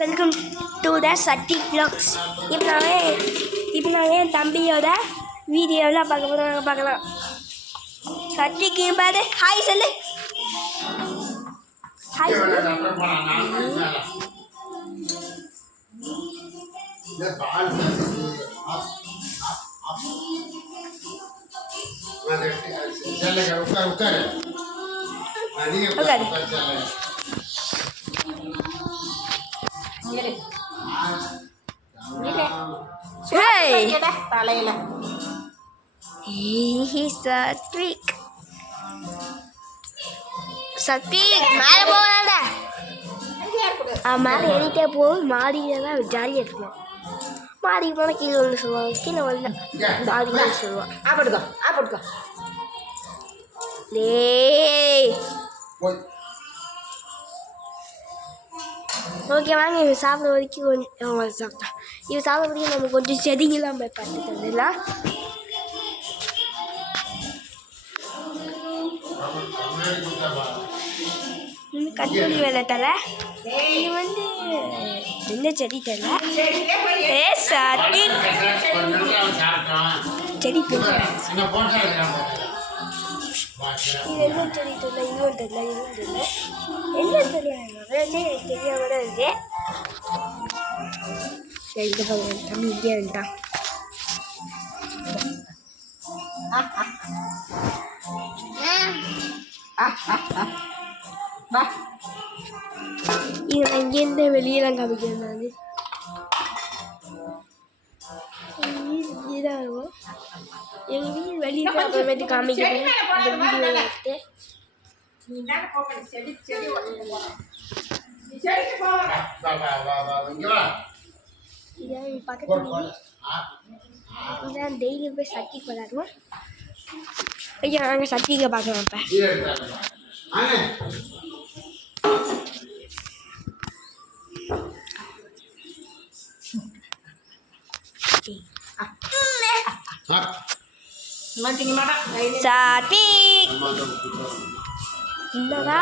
Welcome to the சட்டி vlogs. இப்போ நாங்கள் என் தம்பியோட வீடியோலாம் பார்க்கலாம். சட்டிக்கு பாரு, ஹாய் சொல்லு. ஹாய் சொல்லு. Hey, he's Satvik. Satvik, மேலே போகலாம்டா. மேலே ஏறிட்டே போகும். மாடியில் தான் ஜாலியாக இருக்கும். மாடிக்கு போனால் கீழே ஒன்று சொல்லுவாங்க, கீழே வரல மாடின்னு சொல்லுவான். ஆப்படுக்கோ டேய். ஓகே வாங்க, இவன் சாப்பிட்ற வரைக்கும் கொஞ்சம் சாப்பிட்டான். இவன் சாப்பிட்ற வரைக்கும் நம்ம கொஞ்சம் செடிங்கெல்லாம் போய் பார்த்து தந்துடலாம். கட்டுரை வேலை தர இது வந்து என்ன செடி தர செடி இது என்ன செடி தெரியல, இதுவும் தெரியல, இதுவும் தெரியல, என்ன தெரியாது தெரியாம தான் இருக்கு. சரி இந்த பக்கம் தம்பி இங்கே வந்துட்டான். இது நான் இங்கேருந்து வெளியெல்லாம் காமிக்கிறேன். நான் இங்கேதான் இருக்கும் எங்கள் வீடு வெளியே அப்புறமேட்டு காமிக்கிறேன். இந்த வீடியோ எடுத்து இதான் பக்கத்து இதான் டெய்லி போய் சட்டிக்கு விளாடுவோம். ஐயா நாங்கள் சட்டிக்கை பார்க்கலாம். இப்போ சாத்விக் இல்லைடா,